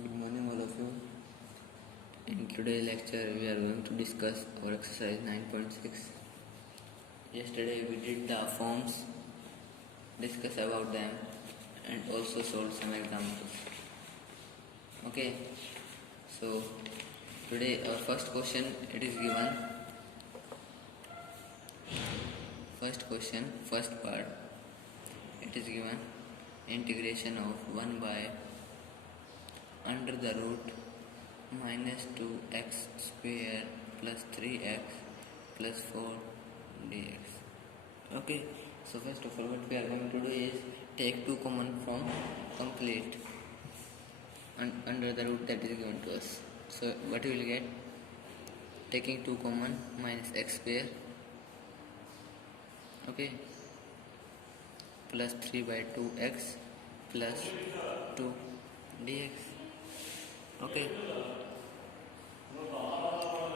Good morning, all of you. In today's lecture, we are going to discuss our exercise 9.6. Yesterday, we did the forms, discuss about them, and also solved some examples. Okay, so today, our first question it is given. First question, first part, it is given integration of 1 by under the root minus 2x square plus 3x plus 4 dx. Okay, so first of all, what we are going to do is take 2 common from complete under the root that is given to us. So what we will get, taking 2 common, minus x square, okay, plus 3 by 2x plus 2 dx. Okay,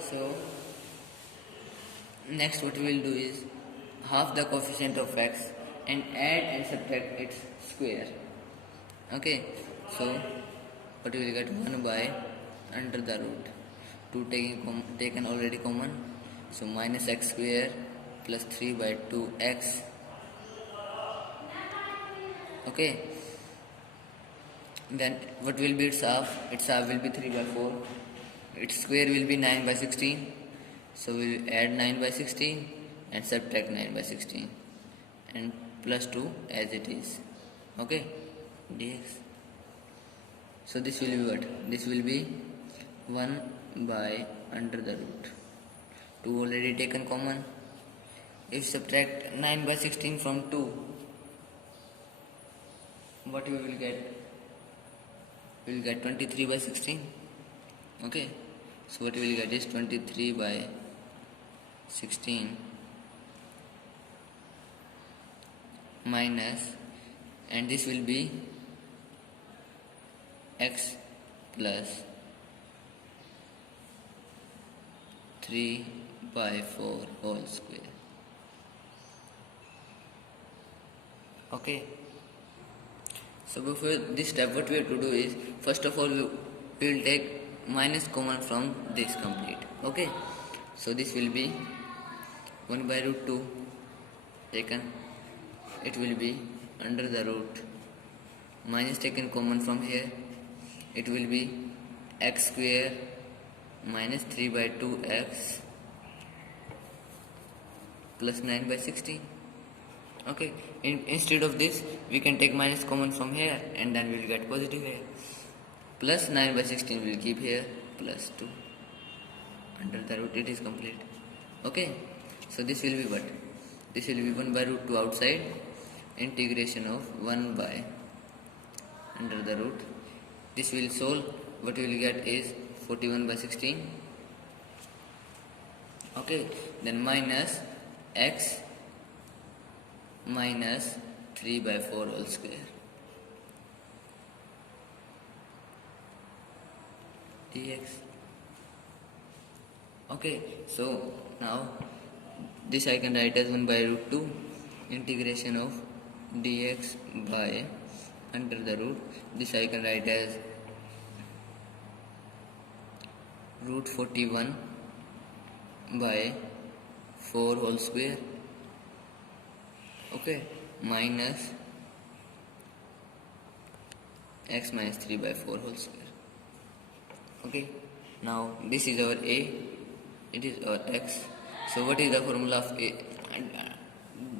so next what we will do is half the coefficient of x and add and subtract its square. Okay, so what we will get, 1 by under the root 2 taken already common, so minus x square plus 3 by 2x. Okay, then what will be its half? Its half will be 3 by 4. Its square will be 9 by 16. So we will add 9 by 16 and subtract 9 by 16 and plus 2 as it is. Okay, dx. So this will be what? This will be 1 by under the root 2 already taken common. If subtract 9 by 16 from 2, what we will get? We will get 23 by 16. Okay, so what we will get is 23 by 16 minus, and this will be x plus 3 by 4 whole square. Okay, so before this step, what we have to do is, first of all, we will take minus common from this complete. Okay, so this will be 1 by root 2 taken, it will be under the root minus taken common from here, it will be x square minus 3 by 2x plus 9 by 16. Okay, instead of this we can take minus common from here and then we will get positive here, plus 9 by 16 we will keep here, plus 2 under the root, it is complete. Okay, so this will be what? This will be 1 by root 2 outside, integration of 1 by under the root. This will solve, what we will get is 41 by 16. Okay, then minus x minus 3 by 4 whole square dx. Okay, so now this I can write as 1 by root 2 integration of dx by under the root. This I can write as root 41 by 4 whole square. Okay, minus x minus 3 by 4 whole square. Okay, now this is our a, it is our x. So what is the formula of a?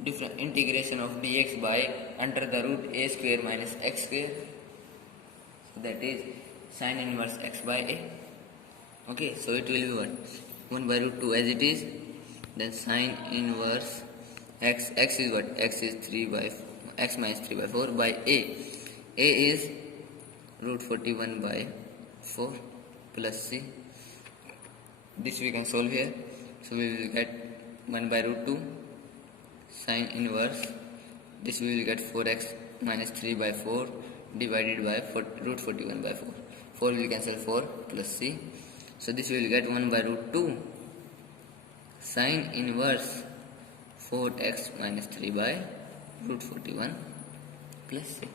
Different integration of dx by under the root a square minus x square. So that is sin inverse x by a. Okay, so it will be what? 1 by root 2 as it is, then sin inverse x is what? X is 3 by x minus 3 by 4 by a. A is root 41 by 4 plus c. This we can solve here. So we will get 1 by root 2 sin inverse. This we will get 4x minus 3 by 4 divided by root 41 by 4. 4 will cancel 4 plus c. So this we will get 1 by root 2 sin inverse 4x minus 3 by root 41 plus c.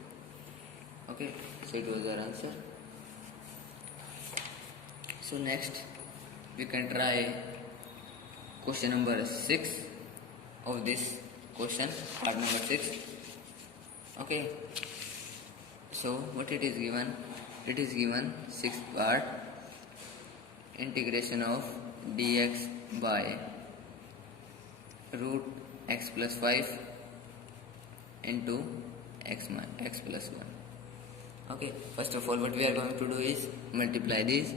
Okay, so it was our answer. So next we can try question number 6 of this question, part number 6. Okay, so what it is given? It is given sixth part, integration of dx by root x plus 5 into x plus 1. Okay, first of all what we are going to do is multiply these.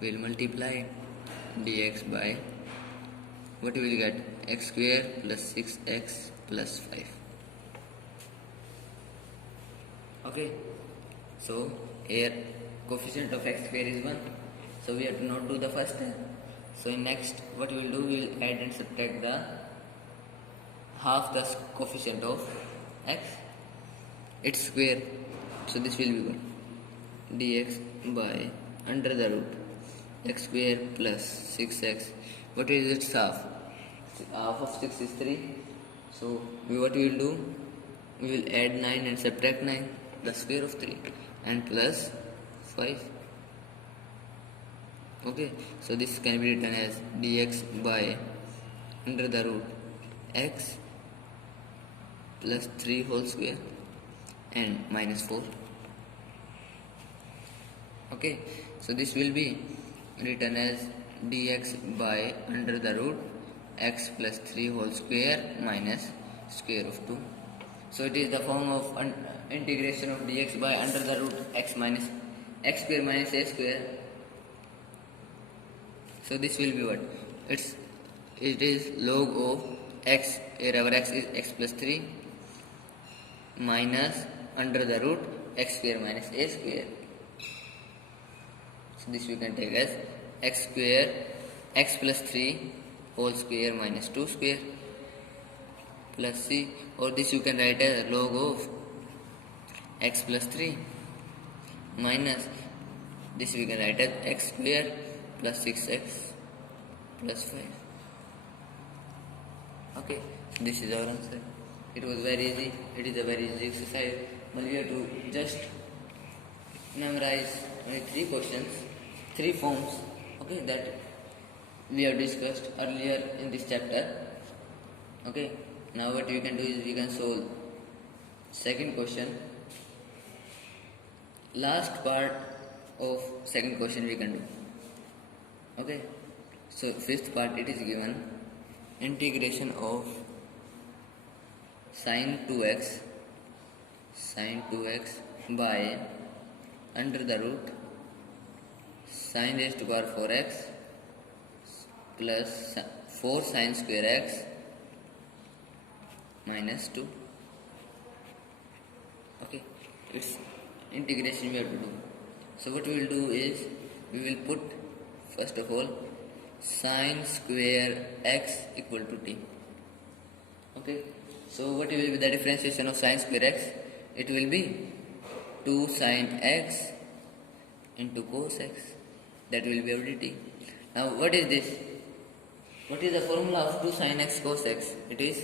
We will multiply dx by, what we will get, x square plus 6x plus 5. Okay, so here coefficient of x square is 1, so we have to not do the first step. So in next what we will do, we will add and subtract the half the coefficient of x, its square. So this will be what? Dx by under the root x square plus 6x. What is its half? Half of 6 is 3. So what we will do? We will add 9 and subtract 9, the square of 3, and plus 5. Okay, so this can be written as dx by under the root x plus 3 whole square and minus 4. Okay, so this will be written as dx by under the root x plus 3 whole square minus square of 2. So it is the form of integration of dx by under the root x minus x square minus a square. So this will be what? It is log of x, wherever x is x plus 3 minus under the root x square minus a square. So this we can take as x square x plus 3 whole square minus 2 square plus c, or this you can write as log of x plus 3 minus, this we can write as x square plus 6x plus 5. Okay, so this is our answer. It was very easy. It is a very easy exercise. But we have to just memorize only 3 questions, 3 forms, okay, that we have discussed earlier in this chapter. Okay, now what we can do is we can solve second question. Last part of second question we can do. Okay, so fifth part, it is given integration of sin 2x by under the root sin raised to power 4x plus 4 sin square x minus 2. Okay, it's integration we have to do. So what we will do is we will put first of all sin square x equal to t. Okay, so what will be the differentiation of sin square x? It will be 2 sin x into cos x, that will be our dt. Now what is this? What is the formula of 2 sin x cos x? It is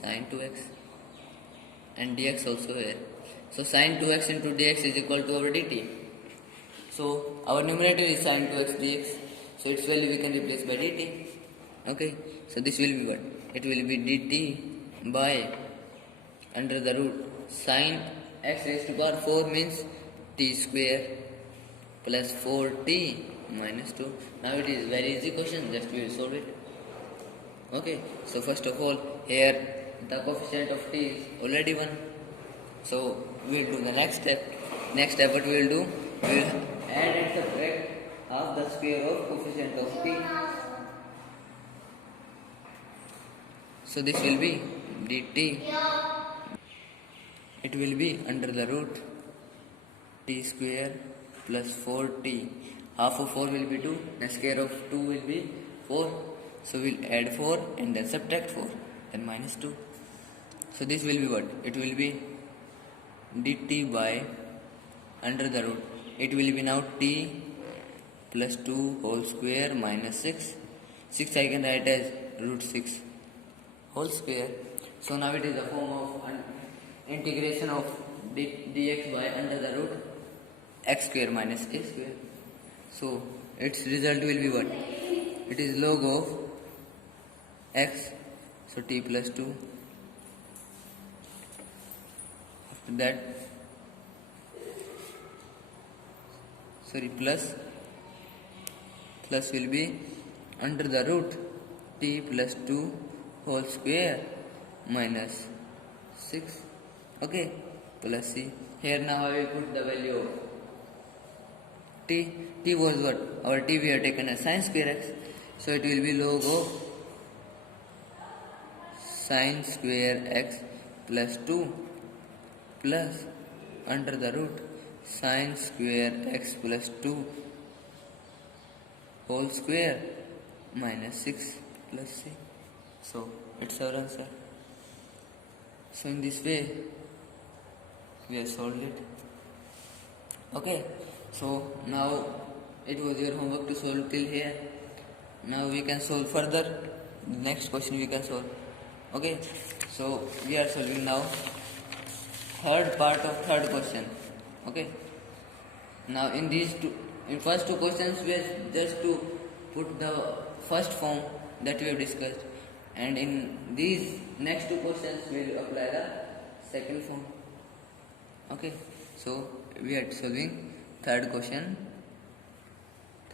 sin 2x and dx also here. So sin 2x into dx is equal to our dt. So our numerator is sin 2x dx. So its value we can replace by dt. Okay, so this will be what? It will be dt by under the root sin x raised to power 4 means t square plus 4t minus 2. Now it is very easy question, just we will solve it. Okay, so first of all here the coefficient of t is already 1. So we will do the next step. Next step what we will do? We will add and subtract half the square of coefficient of t. So this will be dt. It will be under the root t square plus 4t. Half of 4 will be 2, and square of 2 will be 4. So we will add 4 and then subtract 4, then minus 2. So this will be what? It will be dt by under the root. It will be now t plus 2 whole square minus 6. 6 I can write as root 6 whole square. So now it is the form of integration of dx by under the root x square minus a square. So its result will be what? It is log of x, so t plus 2. After that, plus will be under the root t plus 2 whole square minus 6. Okay, plus c. Here now I will put the value of t. T was what? Our t we have taken as sin square x. So it will be log of sin square x plus 2 plus under the root sin square x plus 2 whole square minus 6 plus c. So it's our answer. So in this way we have solved it. Okay, so now it was your homework to solve till here. Now we can solve further. The next question we can solve. Okay, so we are solving now third part of third question. Okay, now in first two questions we are just to put the first form that we have discussed, and in these next two questions we will apply the second form. Okay, so we are solving third question,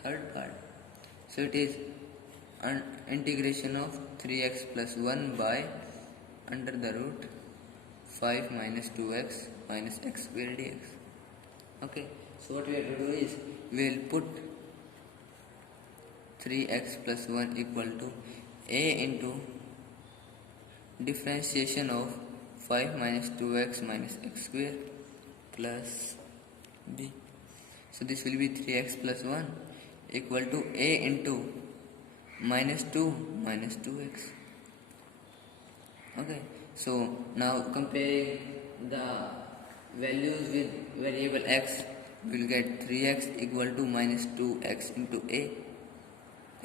third part. So it is an integration of 3x plus 1 by under the root 5 minus 2x minus x square dx. Okay, so what we have to do is we will put 3x plus 1 equal to a into differentiation of 5 minus 2x minus x square plus b. So this will be 3x plus 1 equal to a into minus 2 minus 2x. Okay, so now comparing the values with variable x, we will get 3x equal to minus 2x into a.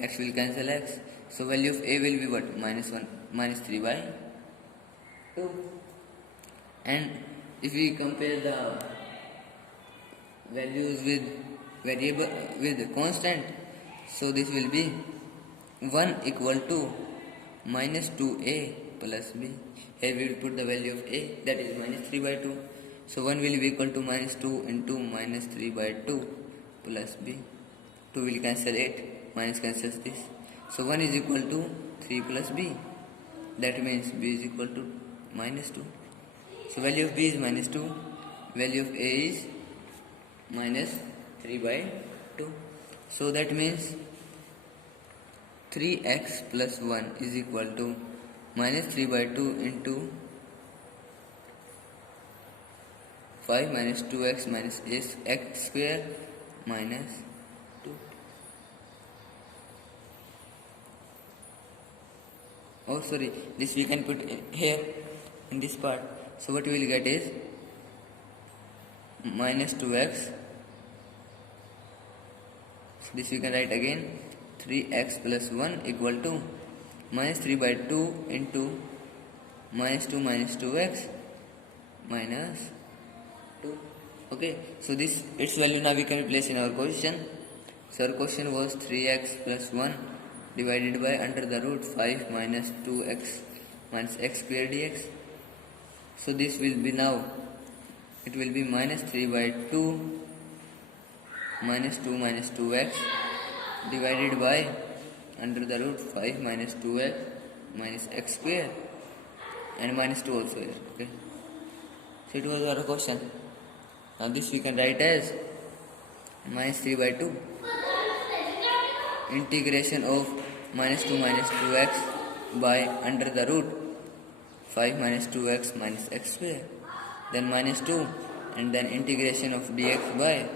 X will cancel x, so value of a will be what? Minus 1 minus 3 by 2. And if we compare the values with variable with constant, so this will be 1 equal to minus 2a plus b. Here we will put the value of a, that is minus 3 by 2. So 1 will be equal to minus 2 into minus 3 by 2 plus b. 2 will cancel 8, minus cancels this. So 1 is equal to 3 plus b. That means b is equal to minus 2. So value of b is minus 2. Value of a is minus 3 by 2. So that means 3x plus 1 is equal to minus 3 by 2 into 5 minus 2x minus x square minus 2. Oh sorry, this we can put here in this part. So what we will get is minus 2x. So this we can write again, 3x plus 1 equal to minus 3 by 2 into minus 2 minus 2x minus 2. Okay, so this its value now we can replace in our question. So our question was 3x plus 1 divided by under the root 5 minus 2x minus x square dx. So this will be now, it will be minus 3 by 2 minus 2 minus 2x divided by under the root 5 minus 2x minus x square and minus 2 also here. Okay, so it was our question. Now this we can write as minus 3 by 2 integration of minus 2 minus 2x by under the root 5 minus 2x minus x square, then minus 2, and then integration of dx by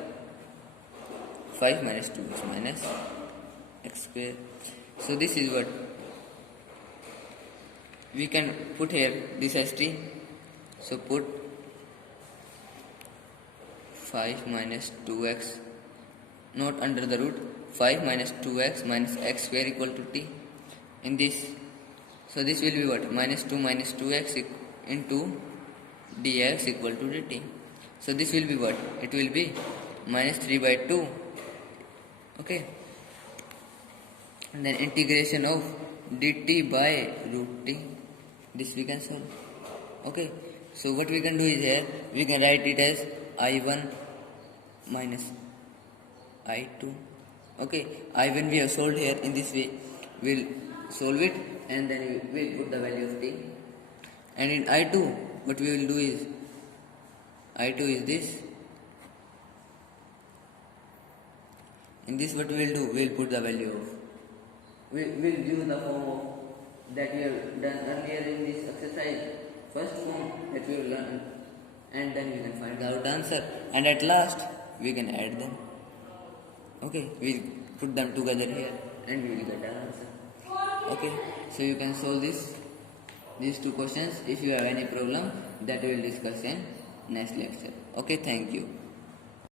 5 minus 2x minus x square. So this is what we can put here, this as t. So put 5 minus 2x, not under the root, 5 minus 2x minus x square equal to t in this. So this will be what? Minus 2 minus 2x into dx equal to dt. So this will be what? It will be minus 3 by 2. Okay, and then integration of dt by root t. This we can solve. Okay, so what we can do is here we can write it as I1 minus I2. Okay, I1 we have solved here in this way. We'll solve it and then we'll put the value of t. And in I2, what we will do is I2 is this. In this, what we will do, we will put the value of. We will use the form of that we have done earlier in this exercise. First form that we will learn, and then we can find out the answer. And at last, we can add them. Okay, we'll put them together here, and we will get the answer. Okay, so you can solve these two questions. If you have any problem, that we will discuss in next lecture. Okay, thank you.